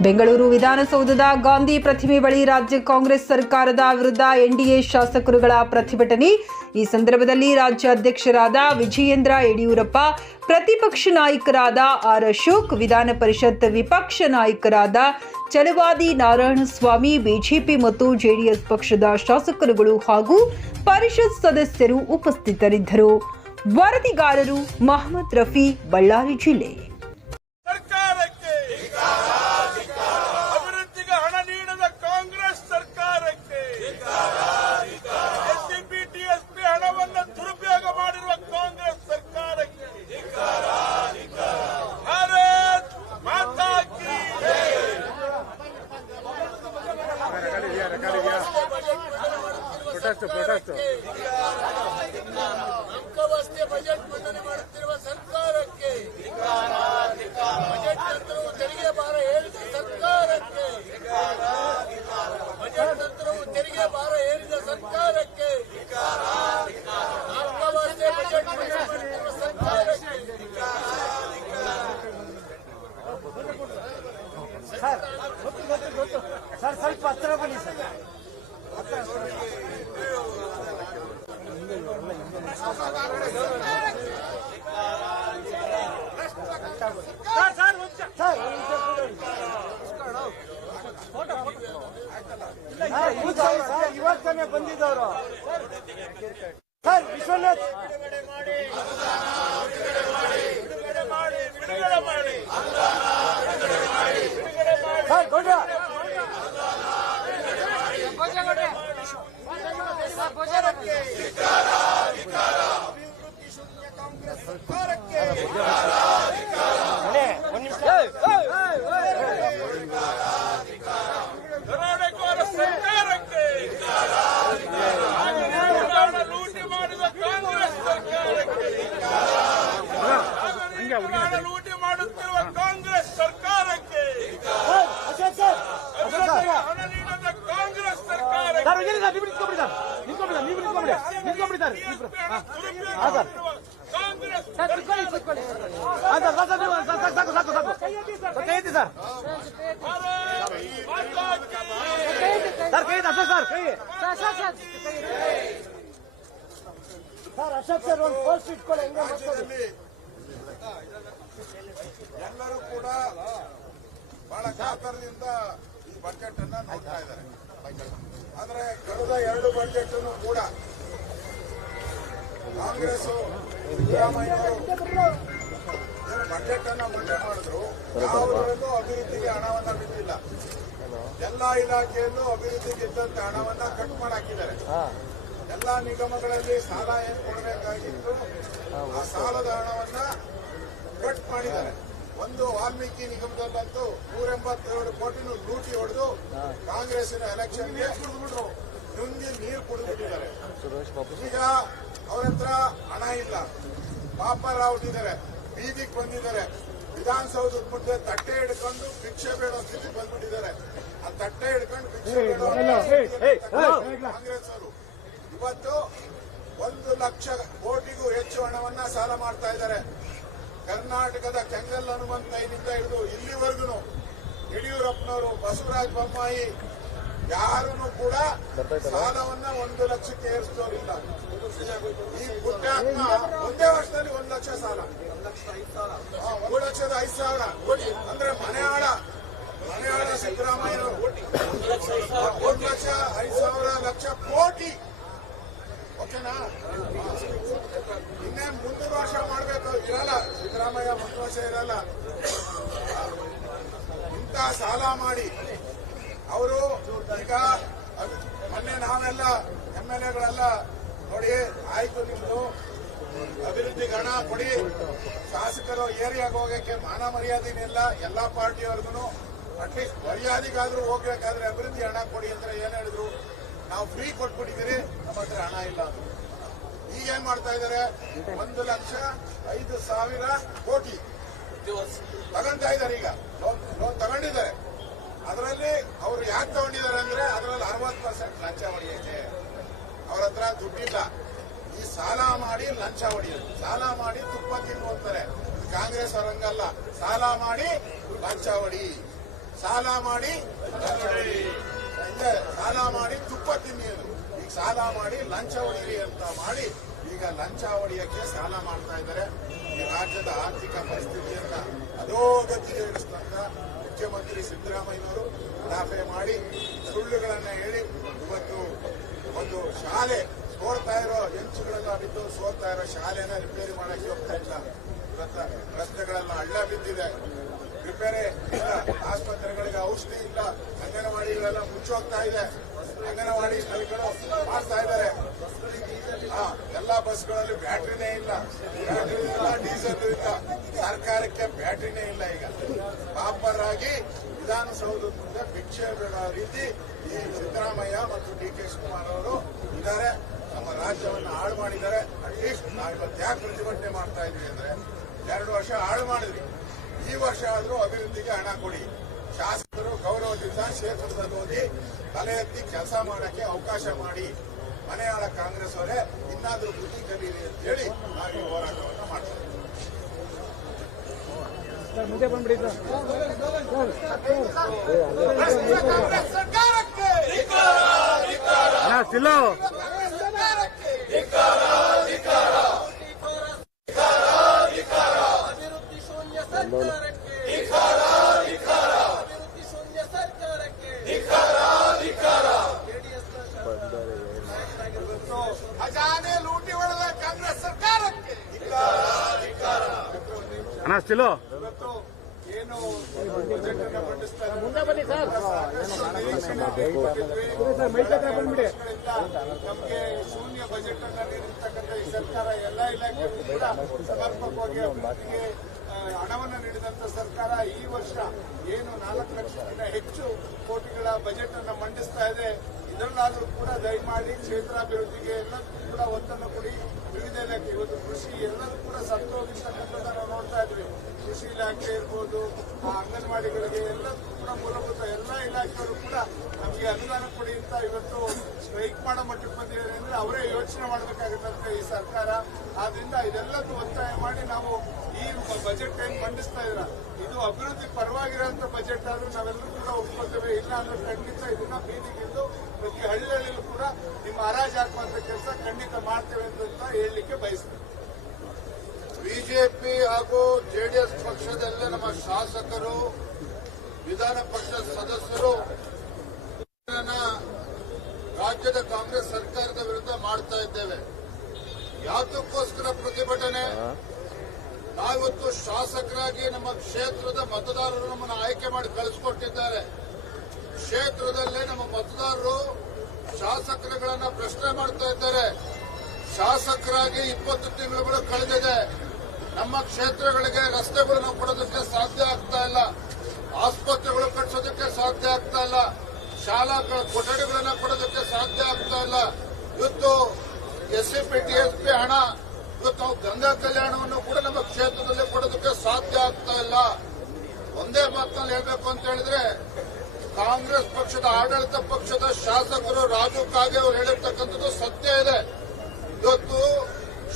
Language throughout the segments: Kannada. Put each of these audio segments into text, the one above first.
ಬೆಂಗಳೂರು ವಿಧಾನಸೌಧದ ಗಾಂಧಿ ಪ್ರತಿಮೆ ಬಳಿ ರಾಜ್ಯ ಕಾಂಗ್ರೆಸ್ ಸರ್ಕಾರದ ವಿರುದ್ಧ ಎನ್ಡಿಎ ಶಾಸಕರುಗಳ ಪ್ರತಿಭಟನೆ. ಈ ಸಂದರ್ಭದಲ್ಲಿ ರಾಜ್ಯ ಅಧ್ಯಕ್ಷರಾದ ವಿಜಯೇಂದ್ರ ಯಡಿಯೂರಪ್ಪ, ಪ್ರತಿಪಕ್ಷ ನಾಯಕರಾದ ಆರ್ ಅಶೋಕ್, ವಿಧಾನ ಪರಿಷತ್ ವಿಪಕ್ಷ ನಾಯಕರಾದ ಚಲವಾದಿ ನಾರಾಯಣಸ್ವಾಮಿ, ಬಿಜೆಪಿ ಮತ್ತು ಜೆಡಿಎಸ್ ಪಕ್ಷದ ಶಾಸಕರುಗಳು ಹಾಗೂ ಪರಿಷತ್ ಸದಸ್ಯರು ಉಪಸ್ಥಿತರಿದ್ದರು. ವರದಿಗಾರರು ಮಹಮ್ಮದ್ ರಫಿ, ಬಳ್ಳಾರಿ ಜಿಲ್ಲೆ. ಸರ್ ವಿಶ್ವನಾಥ್ ಬಿಡುಗಡೆ ಮಾಡಿ ಬಿಡುಗಡೆ ಮಾಡಿ ಬಿಡುಗಡೆ ಮಾಡಿ ಸರ್ ಗೌಡ್ರ ಅಭಿವೃದ್ಧಿ ಶೂನ್ಯ ಕಾಂಗ್ರೆಸ್ ಸರ್ಕಾರಕ್ಕೆ ಸರ್ ಕೈ ಅಶೋಕ್ ಸರ್ ಕೈ ಸರ್ ಅಶೋಕ್ ಸರ್ ಒಂದು ಪೋಸ್ಟ್ ಇಟ್ಕೊಳ್ಳಿ ಹೆಂಗೆ ಎಲ್ಲರೂ ಕೂಡ ಬಹಳ ಕಾತರದಿಂದ ಈ ಬಜೆಟ್ ಅನ್ನ ನೋಡ್ತಾ ಇದ್ದಾರೆ. ಆದ್ರೆ ಕಳೆದ ಎರಡು ಬಜೆಟ್ ಅನ್ನು ಕೂಡ ಕಾಂಗ್ರೆಸ್ ಸಿದ್ದರಾಮಯ್ಯ ಬಜೆಟ್ ಅನ್ನ ಮಂಡನೆ ಮಾಡಿದ್ರು ಯಾವುದರಲ್ಲೂ ಅಭಿವೃದ್ಧಿಗೆ ಹಣವನ್ನ ಬಿಟ್ಟಿಲ್ಲ. ಎಲ್ಲಾ ಇಲಾಖೆಯಲ್ಲೂ ಅಭಿವೃದ್ಧಿಗೆ ಇದ್ದಂತ ಹಣವನ್ನ ಕಟ್ ಮಾಡಾಕಿದ್ದಾರೆ. ಎಲ್ಲಾ ನಿಗಮಗಳಲ್ಲಿ ಸಾಲ ಏನು ಕೊಡಬೇಕಾಗಿತ್ತು ಆ ಸಾಲದ ಹಣವನ್ನ ಕಟ್ ಮಾಡಿದ್ದಾರೆ. ಒಂದು ವಾಲ್ಮೀಕಿ ನಿಗಮದಲ್ಲಂತೂ ನೂರ ಎಂಬತ್ತೆರಡು ಕೋಟಿನೂ ಲೂಟಿ ಹೊಡೆದು ಕಾಂಗ್ರೆಸ್ಸಿನ ಎಲೆಕ್ಷನ್ಗೆ ಕುಡಿದ್ಬಿಟ್ರು ನುಂಗಿ ನೀರು ಕುಡಿದ್ಬಿಟ್ಟಿದ್ದಾರೆ. ಈಗ ಅವ್ರ ಹತ್ರ ಹಣ ಇಲ್ಲ. ಪಾಪರಾವ್ ಇದ್ದಾರೆ ಬೀದಿಗೆ ಬಂದಿದ್ದಾರೆ. ವಿಧಾನಸೌಧದ ಮುಂದೆ ತಟ್ಟೆ ಹಿಡ್ಕೊಂಡು ಭಿಕ್ಷೆ ಬೇಡ ಸ್ಥಿತಿ ಆ ತಟ್ಟೆ ಹಿಡ್ಕೊಂಡು ಕಾಂಗ್ರೆಸ್ ಅವರು ಇವತ್ತು ಒಂದು ಲಕ್ಷ ಕೋಟಿಗೂ ಹೆಚ್ಚು ಹಣವನ್ನ ಸಾಲ ಮಾಡ್ತಾ ಇದ್ದಾರೆ. ಕರ್ನಾಟಕದ ಕೆಂಗಲ್ ಹನುಮಂತ ಕೈನಿಂದ ಹಿಡಿದು ಇಲ್ಲಿವರೆಗೂ ಯಡಿಯೂರಪ್ಪನವರು ಬಸವರಾಜ ಬೊಮ್ಮಾಯಿ ಯಾರೂ ಕೂಡ ಸಾಲವನ್ನ ಒಂದು ಲಕ್ಷಕ್ಕೆ ಏರಿಸೋರಿಲ್ಲ ಈ ಪುಟ್ಟಾತ್ಮ ಒಂದೇ ವರ್ಷದಲ್ಲಿ ಒಂದು ಲಕ್ಷ ಸಾಲ. ಒಂದು ಲಕ್ಷದ ಐದು ಸಾವಿರ. ಅಂದ್ರೆ ಮನೆ ಆಳ ಮನೆ ಸಿದ್ದರಾಮಯ್ಯ ಒಂದು ಲಕ್ಷ, ಐದು ಸಾವಿರ, ಲಕ್ಷ ಕೋಟಿ. ಓಕೆನಾ? ಇನ್ನೇ ಮುಂದಿನ ವರ್ಷ ಮಾಡಬೇಕು? ಇರಲ್ಲ, ಸಿದ್ದರಾಮಯ್ಯ ಮುಂದಿನ ವರ್ಷ ಇರಲ್ಲ. ಇಂಥ ಸಾಲ ಮಾಡಿ. ಅವರು ಈಗ ಮೊನ್ನೆ ನಾವೆಲ್ಲ ಎಂ ಎಲ್ ಎಗಳೆಲ್ಲ ನೋಡಿ, ಆಯ್ತು ನಿಮ್ದು. ಅಭಿವೃದ್ಧಿ ಹಣ ಕೊಡಿ. ಶಾಸಕರು ಏರಿಯಾಗ ಹೋಗಕ್ಕೆ ಮಾನ ಮರ್ಯಾದೆನಿಲ್ಲ ಎಲ್ಲಾ ಪಾರ್ಟಿಯವ್ರಿಗೂ ಅಟ್ಲೀಸ್ಟ್ ಮರ್ಯಾದೆಗಾದ್ರೂ ಹೋಗ್ಬೇಕಾದ್ರೆ ಅಭಿವೃದ್ಧಿ ಹಣ ಕೊಡಿ ಅಂದ್ರೆ ಏನ್ ಹೇಳಿದ್ರು? ನಾವು ಫ್ರೀ ಕೊಟ್ಬಿಟ್ಟಿದ್ದೀರಿ ನಮ್ಮ ಹತ್ರ ಹಣ ಇಲ್ಲ ಅಂದ್ರು. ಈಗ ಏನ್ ಮಾಡ್ತಾ ಇದಾರೆ ಒಂದು ಲಕ್ಷ ಐದು ಸಾವಿರ ಕೋಟಿ ತಗೊಂತಾ ಇದ್ದಾರೆ ಈಗ. ಲೋನ್ ಲೋನ್ ತಗೊಂಡಿದ್ದಾರೆ. ಅದರಲ್ಲಿ ಅವರು ಯಾಕೆ ತಗೊಂಡಿದ್ದಾರೆ ಅಂದ್ರೆ ಅದರಲ್ಲಿ ಅರವತ್ತು ಪರ್ಸೆಂಟ್ ಲಂಚ ಹೊಡಿಯೈತೆ ಅವ್ರ ಹತ್ರ ದುಡ್ಡಿಲ್ಲ. ಈ ಸಾಲ ಮಾಡಿ ಲಂಚ ಹೊಡೆಯೋದು. ಸಾಲ ಮಾಡಿ ತುಪ್ಪ ತಿನ್ನುವಂತಾರೆ. ಕಾಂಗ್ರೆಸ್ ಅವರಂಗಲ್ಲ ಸಾಲ ಮಾಡಿ ಲಂಚ ಹೊಡಿ. ಸಾಲ ಮಾಡಿ. ಸಾಲ ಮಾಡಿ ತುಪ್ಪ ತಿನ್ನಿಯೋದು ಈಗ ಸಾಲ ಮಾಡಿ ಲಂಚ ಹೊಡೀರಿ ಅಂತ ಮಾಡಿ ಈಗ ಲಂಚ ಹೊಡೆಯಕ್ಕೆ ಸಾಲ ಮಾಡ್ತಾ ಇದ್ದಾರೆ ಈ ರಾಜ್ಯದ ಆರ್ಥಿಕ ಪರಿಸ್ಥಿತಿಯನ್ನ ಅಧೋಗತಿಗೆ ಇಳಿಸಿದಂತ ಮುಖ್ಯಮಂತ್ರಿ ಸಿದ್ದರಾಮಯ್ಯನವರು ಉಡಾಫೆ ಮಾಡಿ ಸುಳ್ಳುಗಳನ್ನ ಹೇಳಿ ಇವತ್ತು ಒಂದು ಶಾಲೆ ಸೋರ್ತಾ ಇರೋ ಹೆಂಚುಗಳೆಲ್ಲ ಬಿದ್ದು ಸೋರ್ತಾ ಇರೋ ಶಾಲೆನ ರಿಪೇರಿ ಮಾಡಕ್ಕೆ ಹೋಗ್ತಾ ಇಲ್ಲ ರಸ್ತೆಗಳೆಲ್ಲ ಹಳ್ಳ ಬಿದ್ದಿದೆ. ರಿಪೇರಿ ಇಲ್ಲ. ಆಸ್ಪತ್ರೆಗಳಿಗೆ ಔಷಧಿ ಇಲ್ಲ. ಅಂಗನವಾಡಿಗಳೆಲ್ಲ ಮುಚ್ಚೋಗ್ತಾ ಇದೆ. ಅಂಗನವಾಡಿ ಸ್ಥಳಗಳು ಮಾಡ್ತಾ ಇದ್ದಾರೆ. ಎಲ್ಲಾ ಬಸ್ಗಳಲ್ಲಿ ಬ್ಯಾಟ್ರಿನೇ ಇಲ್ಲ. ಇಲ್ಲ ಡೀಸೆಲ್ ಇಲ್ಲ. ಸರ್ಕಾರಕ್ಕೆ ಬ್ಯಾಟ್ರಿನೇ ಇಲ್ಲ ಈಗ. ಪಾಪರಾಗಿ ವಿಧಾನಸೌಧದ ಮುಂದೆ ಭಿಕ್ಷೆ ರೀತಿ ಈ ಸಿದ್ದರಾಮಯ್ಯ ಮತ್ತು ಡಿ ಕೆ ಶಿವಕುಮಾರ್ ಅವರು ಇದ್ದಾರೆ. ನಮ್ಮ ರಾಜ್ಯವನ್ನು ಹಾಳು ಮಾಡಿದ್ದಾರೆ. ಅಟ್ಲೀಸ್ಟ್ ನಾವು ಇವತ್ತು ಯಾಕೆ ಪ್ರತಿಭಟನೆ ಮಾಡ್ತಾ ಇದ್ವಿ ಅಂದ್ರೆ ಎರಡು ವರ್ಷ ಹಾಳು ಮಾಡಿದ್ರು. ಈ ವರ್ಷ ಆದರೂ ಅಭಿವೃದ್ಧಿಗೆ ಹಣ ಕೊಡಿ. ಶಾಸಕರು ಗೌರವದಿಂದ ಕ್ಷೇತ್ರದ ಓದಿ ತಲೆ ಎತ್ತಿ ಕೆಲಸ ಮಾಡಕ್ಕೆ ಅವಕಾಶ ಮಾಡಿ. ಮನೆಯಾಳ ಕಾಂಗ್ರೆಸ್ ಅವರೇ ಇನ್ನಾದರೂ ಬುದ್ಧಿ ಕಲೀರಿ ಅಂತ ಹೇಳಿ ನಾವು ಈ ಹೋರಾಟವನ್ನು ಮಾಡ್ತೀವಿ ಅಭಿವೃದ್ಧಿ ಶೂನ್ಯ ಸರ್ಕಾರಕ್ಕೆ ಅಭಿವೃದ್ಧಿ ಶೂನ್ಯ ಸರ್ಕಾರಕ್ಕೆ ಖಜಾನೆ ಲೂಟಿ ಹೊಡೆದ ಕಾಂಗ್ರೆಸ್ ಸರ್ಕಾರಕ್ಕೆ ಇವತ್ತು ಏನು ಬಜೆಟ್ ಅನ್ನ ಮಂಡಿಸ್ತಾ ನಮಗೆ ಶೂನ್ಯ ಬಜೆಟ್ ಅನ್ನ ನೀಡಿರ್ತಕ್ಕಂಥ ಈ ಸರ್ಕಾರ ಎಲ್ಲಾ ಇಲಾಖೆಗೂ ಕೂಡ ಸಮರ್ಪಕವಾಗಿ ಅಭಿವೃದ್ಧಿಗೆ ಹಣವನ್ನು ನೀಡಿದಂತ ಸರ್ಕಾರ ಈ ವರ್ಷ ಏನು ನಾಲ್ಕು ಲಕ್ಷಕ್ಕಿಂತ ಹೆಚ್ಚು ಕೋಟಿಗಳ ಬಜೆಟ್ ಅನ್ನು ಮಂಡಿಸ್ತಾ ಇದೆ ಇದರಲ್ಲಾದರೂ ಕೂಡ ದಯಮಾಡಿ ಕ್ಷೇತ್ರಾಭಿವೃದ್ಧಿಗೆ ಎಲ್ಲ ಕೂಡ ಒತ್ತನ್ನು ಕೊಡಿ. ವಿವಿಧ ಇಲಾಖೆ ಇವತ್ತು ಕೃಷಿ ಎಲ್ಲರೂ ಕೂಡ ಸತ್ತೋಗಿರ್ತಕ್ಕಂಥದ್ದನ್ನ ನೋಡ್ತಾ ಇದ್ವಿ. ಕೃಷಿ ಇಲಾಖೆ ಇರ್ಬೋದು ಅಂಗನವಾಡಿಗಳಿಗೆ ಎಲ್ಲ ಕೂಡ ಮೂಲಭೂತ ಎಲ್ಲ ಇಲಾಖೆಯವರು ಕೂಡ ನಮಗೆ ಅನುದಾನ ಕೊಡಿ ಅಂತ ಇವತ್ತು ಸ್ಟ್ರೈಕ್ ಮಾಡೋ ಮಟ್ಟಕ್ಕೆ ಬಂದಿದ್ದಾರೆ ಅಂದ್ರೆ ಅವರೇ ಯೋಚನೆ ಮಾಡಬೇಕಾಗುತ್ತೆ ಈ ಸರ್ಕಾರ. ಆದ್ರಿಂದ ಇದೆಲ್ಲದೂ ಒತ್ತಾಯ ಮಾಡಿ ನಾವು ಈ ಬಜೆಟ್ ಏನ್ ಮಂಡಿಸ್ತಾ ಇದ್ರ ಇದು ಅಭಿವೃದ್ಧಿ ಪರವಾಗಿರೋಂಥ ಬಜೆಟ್ ಆದ್ರೂ ನಾವೆಲ್ಲರೂ ಕೂಡ ಒಪ್ಕೊಳ್ತೇವೆ. ಇಲ್ಲ ಅಂದ್ರೆ ಖಂಡಿತ ಇದನ್ನ ಬೀದಿಗಿಂದು ಪ್ರತಿ ಹಳ್ಳಿಯಲ್ಲೂ ಕೂಡ ನಿಮ್ಮ ಹರಾಜು ಹಾಕುವಂತ ಕೆಲಸ ಖಂಡಿತ ಮಾಡ್ತೇವೆ ಅಂತ ಹೇಳಲಿಕ್ಕೆ ಬಯಸ್ತೇವೆ ಬಿಜೆಪಿ ಹಾಗೂ ಜೆಡಿಎಸ್ ಪಕ್ಷದಲ್ಲೇ ನಮ್ಮ ಶಾಸಕರು ವಿಧಾನ ಪರಿಷತ್ ಸದಸ್ಯರು ರಾಜ್ಯದ ಕಾಂಗ್ರೆಸ್ ಸರ್ಕಾರದ ವಿರುದ್ಧ ಮಾಡ್ತಾ ಇದ್ದೇವೆ. ಯಾತಕ್ಕೋಸ್ಕರ ಪ್ರತಿಭಟನೆ? ನಾವಿವತ್ತು ಶಾಸಕರಾಗಿ ನಮ್ಮ ಕ್ಷೇತ್ರದ ಮತದಾರರು ನಮ್ಮನ್ನು ಆಯ್ಕೆ ಮಾಡಿ ಕಳಿಸಿಕೊಟ್ಟಿದ್ದಾರೆ. ಕ್ಷೇತ್ರದಲ್ಲೇ ನಮ್ಮ ಮತದಾರರು ಶಾಸಕರುಗಳನ್ನು ಪ್ರಶ್ನೆ ಮಾಡ್ತಾ ಇದ್ದಾರೆ. ಶಾಸಕರಾಗಿ ಇಪ್ಪತ್ತು ತಿಂಗಳುಗಳು ಕಳೆದಿದೆ. ನಮ್ಮ ಕ್ಷೇತ್ರಗಳಿಗೆ ರಸ್ತೆಗಳನ್ನು ಕೊಡೋದಕ್ಕೆ ಸಾಧ್ಯ ಆಗ್ತಾ ಇಲ್ಲ. ಆಸ್ಪತ್ರೆಗಳು ಕಟ್ಟಿಸೋದಕ್ಕೆ ಸಾಧ್ಯ ಆಗ್ತಾ ಇಲ್ಲ. ಶಾಲಾ ಕೊಠಡಿಗಳನ್ನ ಕೊಡೋದಕ್ಕೆ ಸಾಧ್ಯ ಆಗ್ತಾ ಇಲ್ಲ. ಇವತ್ತು SCP C P T S P ಹಣ, ಇವತ್ತು ನಾವು ಗಂಗಾ ಕಲ್ಯಾಣವನ್ನು ಕೂಡ ನಮ್ಮ ಕ್ಷೇತ್ರದಲ್ಲಿ ಕೊಡೋದಕ್ಕೆ ಸಾಧ್ಯ ಆಗ್ತಾ ಇಲ್ಲ. ಒಂದೇ ಮಾತಲ್ಲಿ ಹೇಳಬೇಕು ಅಂತ ಹೇಳಿದ್ರೆ, ಕಾಂಗ್ರೆಸ್ ಪಕ್ಷದ ಆಡಳಿತ ಪಕ್ಷದ ಶಾಸಕರು ರಾಜು ಕಾಗೆ ಅವರು ಹೇಳಿರ್ತಕ್ಕಂಥದ್ದು ಸತ್ಯ ಇದೆ. ಇವತ್ತು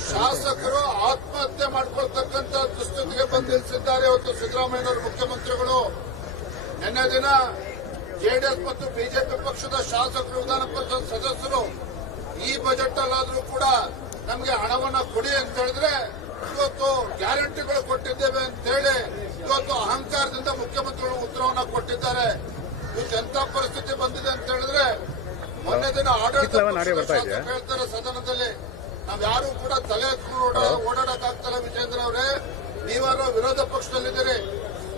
ಶಾಸಕರು ಆತ್ಮಹತ್ಯೆ ಮಾಡಿಕೊಳ್ತಕ್ಕಂತ ದುಸ್ಥಿತಿಗೆ ಬಂದು ನಿಲ್ಲಿಸಿದ್ದಾರೆ ಇವತ್ತು ಸಿದ್ದರಾಮಯ್ಯನವರು ಮುಖ್ಯಮಂತ್ರಿಗಳು. ನಿನ್ನೆ ದಿನ ಜೆಡಿಎಸ್ ಮತ್ತು ಬಿಜೆಪಿ ಪಕ್ಷದ ಶಾಸಕರು ವಿಧಾನ ಪರಿಷತ್ ಸದಸ್ಯರು ಈ ಬಜೆಟ್ ಅಲ್ಲಾದರೂ ಕೂಡ ನಮಗೆ ಹಣವನ್ನ ಕೊಡಿ ಅಂತ ಹೇಳಿದ್ರೆ ಇವತ್ತು ಗ್ಯಾರಂಟಿಗಳು ಕೊಟ್ಟಿದ್ದೇವೆ ಅಂತ ಹೇಳಿ ಇವತ್ತು ಅಹಂಕಾರದಿಂದ ಮುಖ್ಯಮಂತ್ರಿಗಳು ಉತ್ತರವನ್ನ ಕೊಟ್ಟಿದ್ದಾರೆ. ಇವತ್ತು ಎಂತ ಪರಿಸ್ಥಿತಿ ಬಂದಿದೆ ಅಂತ ಹೇಳಿದ್ರೆ ಮೊನ್ನೆ ದಿನ ಆಡಳಿತ ಹೇಳ್ತಾರೆ ಸದನದಲ್ಲಿ. ನಾವ್ ಯಾರು ಕೂಡ ತಲೆ ಓಡಾಡಕ್ಕಾಗ್ತಲ್ಲ ಓಡಾಡಕ್ ಆಗ್ತಲ್ಲ ವಿಜೇಂದ್ರ ಅವರೇ. ನೀವಾರು ವಿರೋಧ ಪಕ್ಷದಲ್ಲಿದ್ದೀರಿ.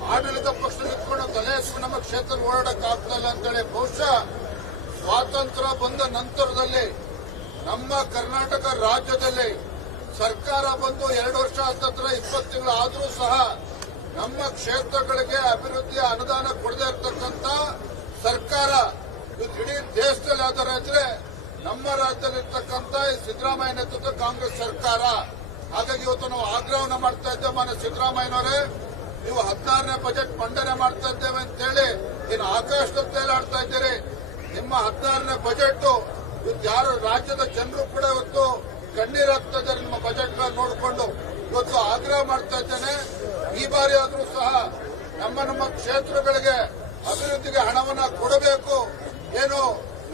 ಆಡಳಿತ ಪಕ್ಷದಲ್ಲಿ ಇಟ್ಕೊಂಡು ತಲೆ ಎತ್ಕೊಂಡು ನಮ್ಮ ಕ್ಷೇತ್ರ ಓಡಾಡಕ್ ಆಗ್ತಲ್ಲ ಅಂತೇಳಿ ಬಹುಶಃ ಸ್ವಾತಂತ್ರ್ಯ ಬಂದ ನಂತರದಲ್ಲಿ ನಮ್ಮ ಕರ್ನಾಟಕ ರಾಜ್ಯದಲ್ಲಿ ಸರ್ಕಾರ ಬಂದು ಎರಡು ವರ್ಷ ಹತ್ತತ್ರ ಇಪ್ಪತ್ತು ತಿಂಗಳು ಆದರೂ ಸಹ ನಮ್ಮ ಕ್ಷೇತ್ರಗಳಿಗೆ ಅಭಿವೃದ್ಧಿಯ ಅನುದಾನ ಕೊಡದೇ ಇರತಕ್ಕಂತ ಸರ್ಕಾರ ಇದು ಇಡೀ ದೇಶದಲ್ಲಿ ಯಾವ್ದಾರ ಅಂದ್ರೆ ನಮ್ಮ ರಾಜ್ಯದಲ್ಲಿರ್ತಕ್ಕಂಥ ಸಿದ್ದರಾಮಯ್ಯ ನೇತೃತ್ವದ ಕಾಂಗ್ರೆಸ್ ಸರ್ಕಾರ. ಹಾಗಾಗಿ ಇವತ್ತು ನಾವು ಆಗ್ರಹವನ್ನು ಮಾಡ್ತಾ ಇದ್ದೇವೆ ಮಾನ್ಯ ಸಿದ್ದರಾಮಯ್ಯನವರೇ. ನೀವು ಹದಿನಾರನೇ ಬಜೆಟ್ ಮಂಡನೆ ಮಾಡ್ತಾ ಇದ್ದೇವೆ ಅಂತ ಹೇಳಿ ಇನ್ನು ಆಕಾಶದಲ್ಲಿ ಆಡ್ತಾ ಇದ್ದೀರಿ. ನಿಮ್ಮ ಹದಿನಾರನೇ ಬಜೆಟ್ ಇವತ್ತು ಯಾರು ರಾಜ್ಯದ ಜನರು ಕೂಡ ಇವತ್ತು ಕಣ್ಣೀರಾಗ್ತಾ ಇದ್ದಾರೆ ನಿಮ್ಮ ಬಜೆಟ್ ನೋಡಿಕೊಂಡು. ಇವತ್ತು ಆಗ್ರಹ ಮಾಡ್ತಾ ಇದ್ದೇನೆ. ಈ ಬಾರಿ ಆದರೂ ಸಹ ನಮ್ಮ ನಮ್ಮ ಕ್ಷೇತ್ರಗಳಿಗೆ ಅಭಿವೃದ್ಧಿಗೆ ಹಣವನ್ನ ಕೊಡಬೇಕು. ಏನು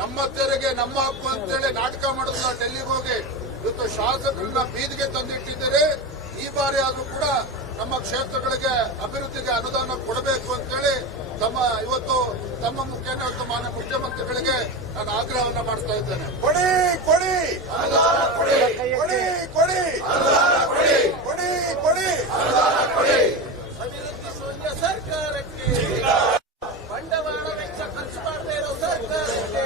ನಮ್ಮ ತೆರಿಗೆ ನಮ್ಮ ಹಕ್ಕು ಅಂತೇಳಿ ನಾಟಕ ಮಾಡೋದನ್ನ ಡೆಲ್ಲಿಗೆ ಹೋಗಿ ಇವತ್ತು ಶಾಸಕರನ್ನ ಬೀದಿಗೆ ತಂದಿಟ್ಟಿದ್ದೀರಿ. ಈ ಬಾರಿ ಆದ್ರೂ ಕೂಡ ನಮ್ಮ ಕ್ಷೇತ್ರಗಳಿಗೆ ಅಭಿವೃದ್ಧಿಗೆ ಅನುದಾನ ಕೊಡಬೇಕು ಅಂತೇಳಿ ತಮ್ಮ ಇವತ್ತು ತಮ್ಮ ಮುಖ್ಯ ಮಾನ್ಯ ಮುಖ್ಯಮಂತ್ರಿಗಳಿಗೆ ನಾನು ಆಗ್ರಹವನ್ನ ಮಾಡ್ತಾ ಇದ್ದೇನೆ. ಕೊಡಿ ಕೊಡಿ. ಕೊಡಿ ಕೊಡಿ ಕೊಡಿ ಅಭಿವೃದ್ಧಿ ಶೂನ್ಯ ಸರ್ಕಾರಕ್ಕೆ ಬಂಡವಾಳ ವೆಚ್ಚ ಖರ್ಚು ಮಾಡದೇ ಇರೋ ಸರ್ಕಾರಕ್ಕೆ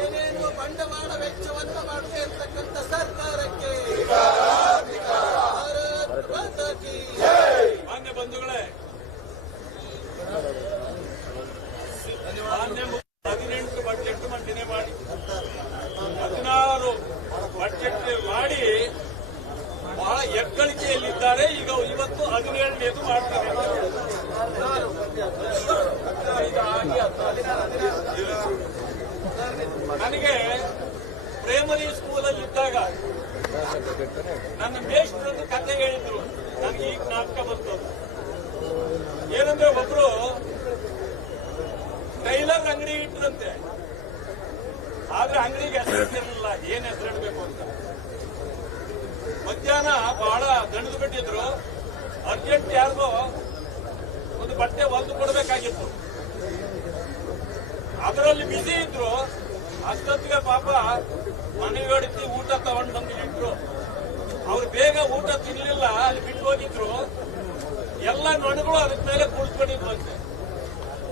ಏನೇನು ಬಂಡವಾಳ ವೆಚ್ಚವನ್ನು ಮಾಡದೇ ಇರತಕ್ಕಂಥ ಸರ್ಕಾರಕ್ಕೆ ಭಾರತ್ ಮಾತಾ ಕೀ ಮಾನ್ಯ ಬಂಧುಗಳೇ ಮಾನ್ಯ ಮುಖ್ಯ- ಹದಿನೆಂಟು ಬಜೆಟ್ ಮಂಡನೆ ಮಾಡಿ ಹದಿನಾರು ಬಜೆಟ್ ಮಾಡಿ ಬಹಳ ಎಕ್ಕಳಿಕೆಯಲ್ಲಿದ್ದಾರೆ ಈಗ ಇವತ್ತು ಹದಿನೇಳನೇದು ಮಾಡ್ತಾರೆ ನನಗೆ ಪ್ರೈಮರಿ ಸ್ಕೂಲಲ್ಲಿದ್ದಾಗ ನನ್ನ ಮೇಷ್ಟ್ರೊಂದು ಕತೆ ಹೇಳಿದ್ರು. ನನಗೆ ಈಗ ನಾಟಕ ಬಂತು ಏನಂದ್ರೆ ಒಬ್ರು ಟೈಲರ್ ಅಂಗಡಿ ಇಟ್ರಂತೆ. ಆದ್ರೆ ಅಂಗಡಿಗೆ ಹೆಸರಿಟ್ಟಿರಲಿಲ್ಲ ಏನ್ ಹೆಸರಿಡಬೇಕು ಅಂತ. ಮಧ್ಯಾಹ್ನ ಬಹಳ ದಣಿದು ಬಿಟ್ಟಿದ್ರು. ಅರ್ಜೆಂಟ್ ಯಾರಿಗೋ ಒಂದು ಬಟ್ಟೆ ಹೊಲ್ದು ಕೊಡಬೇಕಾಗಿತ್ತು. ಅದರಲ್ಲಿ ಬಿಸಿ ಇದ್ರು. ಅಷ್ಟೊತ್ತಿಗೆ ಪಾಪ ಮನೆಯೊಡತಿ ಊಟ ತಗೊಂಡು ಬಂದು ಇಟ್ರು. ಅವ್ರು ಬೇಗ ಊಟ ತಿನ್ಲಿಲ್ಲ, ಅಲ್ಲಿ ಬಿಟ್ಟು ಹೋಗಿದ್ರು. ಎಲ್ಲ ನೊಣಗಳು ಅದ್ರ ಮೇಲೆ ಕುಳಿತುಕೊಂಡಿದ್ವಂತೆ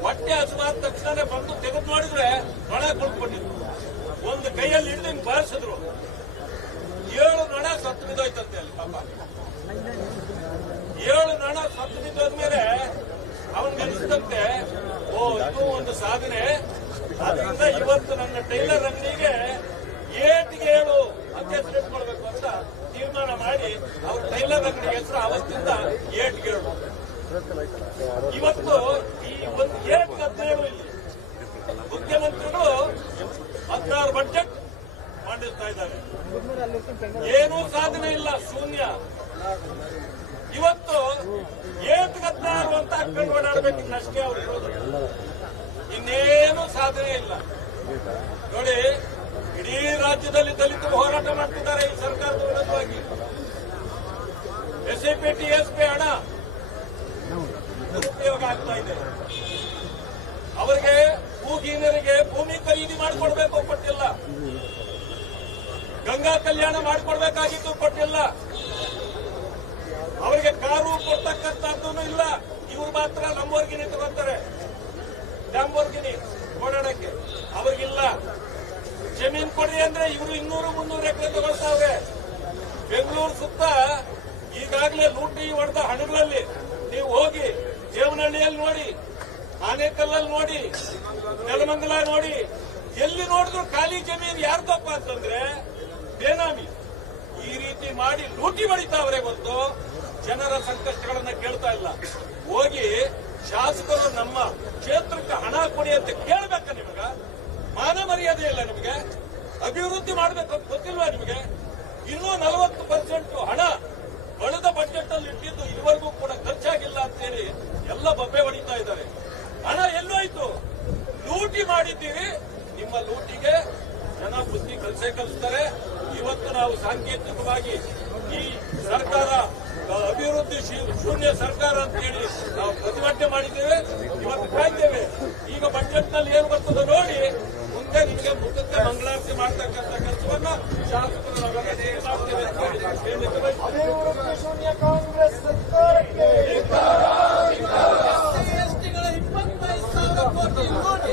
ಹೊಟ್ಟೆ ಹಸುವಾದ ತಕ್ಷಣ ಬಂದು ತೆಗೆದು ನೋಡಿದ್ರೆ ನೊಣ ಕುಳಿತುಕೊಂಡಿದ್ರು ಒಂದು ಕೈಯಲ್ಲಿ ಹಿಡಿದು ಹಿಂಗ್ ಬಾರಿಸಿದ್ರು. ಏಳು ನೊಣ ಸತ್ತು ಬಿದ್ದೋಯ್ತಂತೆ ಅಲ್ಲಿ ಪಾಪ. ಏಳು ನೊಣ ಸತ್ತು ಬಿದ್ದೋದ್ಮೇಲೆ ಅವನಿಗನಿಸ್ತಂತೆ ಓ, ಇದು ಒಂದು ಸಾಧನೆ. ಅದರಿಂದ ಇವತ್ತು ನನ್ನ ಟೈಲರ್ ಅಂಗಡಿಗೆ ಏಟಿಗೆ ಏಳು ಅಧ್ಯಕ್ಷ ಮಾಡಬೇಕು ಅಂತ ತೀರ್ಮಾನ ಮಾಡಿ ಅವ್ರ ಟೈಲರ್ ಅಂಗಡಿ ಹೆಸರು ಅವತ್ತಿಂದ ಏಟ್ಗೇಳು ಇವತ್ತು ಈ ಒಂದು ಏಟ್ ಹದಿನೇಳು ಇಲ್ಲಿ ಮುಖ್ಯಮಂತ್ರಿಗಳು ಹದಿನಾರು ಬಜೆಟ್ ಮಾಡಿರ್ತಾ ಇದ್ದಾರೆ. ಏನೂ ಸಾಧನೆ ಇಲ್ಲ, ಶೂನ್ಯ. ಇವತ್ತು ಏಟ್ ಹದಿನಾರು ಅಂತ ಹಾಕೊಂಡು ಓಡಾಡ್ಬೇಕು ಅಷ್ಟೇ ಅವ್ರು ಇರೋದು ಸಾಧನೆ ಇಲ್ಲ. ನೋಡಿ, ಇಡೀ ರಾಜ್ಯದಲ್ಲಿ ದಲಿತ ಹೋರಾಟ ಮಾಡ್ತಿದ್ದಾರೆ ಈ ಸರ್ಕಾರದ ವಿರುದ್ಧವಾಗಿ. ಎಸ್ಐಪಿ ಟಿಎಸ್ಪಿ ಹಣ ದುರುಪಯೋಗ ಆಗ್ತಾ ಇದೆ. ಅವರಿಗೆ ಭೂಹೀನರಿಗೆ ಭೂಮಿ ಖರೀದಿ ಮಾಡಿಕೊಡ್ಬೇಕು ಕೊಟ್ಟಿಲ್ಲ. ಗಂಗಾ ಕಲ್ಯಾಣ ಮಾಡಿಕೊಡ್ಬೇಕಾಗಿತ್ತು ಕೊಟ್ಟಿಲ್ಲ. ಅವರಿಗೆ ಕಾರು ಕೊಡ್ತಕ್ಕಂಥದ್ದು ಇಲ್ಲ. ಇವ್ರು ಮಾತ್ರ ಲಂಬೋರ್ಗಿನಿ ಸುತ್ತ ಈಗಾಗಲೇ ಲೂಟಿ ಹೊಡೆದ ಹಣಗಳಲ್ಲಿ ನೀವು ಹೋಗಿ ದೇವನಹಳ್ಳಿಯಲ್ಲಿ ನೋಡಿ, ಆನೇಕಲ್ಲಲ್ಲಿ ನೋಡಿ, ನೆಲಮಂಗಲ ನೋಡಿ, ಎಲ್ಲಿ ನೋಡಿದ್ರು ಖಾಲಿ ಜಮೀನು ಯಾರ್ದಪ್ಪ ಅಂತಂದ್ರೆ ಬೇನಾಮಿ. ಈ ರೀತಿ ಮಾಡಿ ಲೂಟಿ ಹೊಡಿತಾವ್ರೆ ಹೊತ್ತು ಜನರ ಸಂಕಷ್ಟಗಳನ್ನ ಕೇಳ್ತಾ ಇಲ್ಲ. ಹೋಗಿ ಶಾಸಕರು ನಮ್ಮ ಕ್ಷೇತ್ರಕ್ಕೆ ಹಣ ಕೊಡಿ ಅಂತ ಕೇಳಬೇಕ ನಿಮಗ? ಮಾನ ಮರ್ಯಾದೆ ಇಲ್ಲ ನಿಮಗೆ? ಅಭಿವೃದ್ಧಿ ಮಾಡಬೇಕು ಅಂತ ಗೊತ್ತಿಲ್ವಾ ನಿಮಗೆ? ಇನ್ನೂ ನಲವತ್ತು ಪರ್ಸೆಂಟ್ ಹಣ ಕಳೆದ ಬಜೆಟ್ ಅಲ್ಲಿ ಇಟ್ಟಿದ್ದು ಇದುವರೆಗೂ ಕೂಡ ಖರ್ಚಾಗಿಲ್ಲ ಅಂತೇಳಿ ಎಲ್ಲ ಬಬ್ಬೆ ಹೊಡಿತಾ ಇದ್ದಾರೆ. ಹಣ ಎಲ್ಲೋಯ್ತು. ಲೂಟಿ ಮಾಡಿದ್ದೀರಿ. ನಿಮ್ಮ ಲೂಟಿಗೆ ಜನ ಬುದ್ಧಿ ಕಲಸೆ ಕಲಿಸ್ತಾರೆ. ಇವತ್ತು ನಾವು ಸಾಂಕೇತಿಕವಾಗಿ ಈ ಸರ್ಕಾರ ಅಭಿವೃದ್ಧಿ ಶೂನ್ಯ ಸರ್ಕಾರ ಅಂತ ಹೇಳಿ ನಾವು ಪ್ರತಿಭಟನೆ ಮಾಡಿದ್ದೇವೆ. ಇವತ್ತು ಕಾಯ್ತೇವೆ. ಈಗ ಬಜೆಟ್ನಲ್ಲಿ ಏನ್ ಬರ್ತದೆ ನೋಡಿ. ಮುಂದೆ ನಿಮಗೆ ಮುಖಕ್ಕೆ ಮಂಗಳಾರತಿ ಮಾಡ್ತಕ್ಕಂಥ ಕೆಲಸವನ್ನ ಶಾಸಕರು ನಾವೆಲ್ಲ ಸೇರಿ ಮಾಡ್ತೇವೆ ಅಂತ ಹೇಳಿ ಹೇಳಲಿಕ್ಕೆ ಬಯಸ್ತೇನೆ. ಅಭಿವೃದ್ಧಿ ಶೂನ್ಯ ಕಾಂಗ್ರೆಸ್ ಸರ್ಕಾರಕ್ಕೆ ಎಸ್ಟಿಗಳ ಇಪ್ಪತ್ತೈದು ಸಾವಿರ ಕೋಟಿ ಲೂಟಿ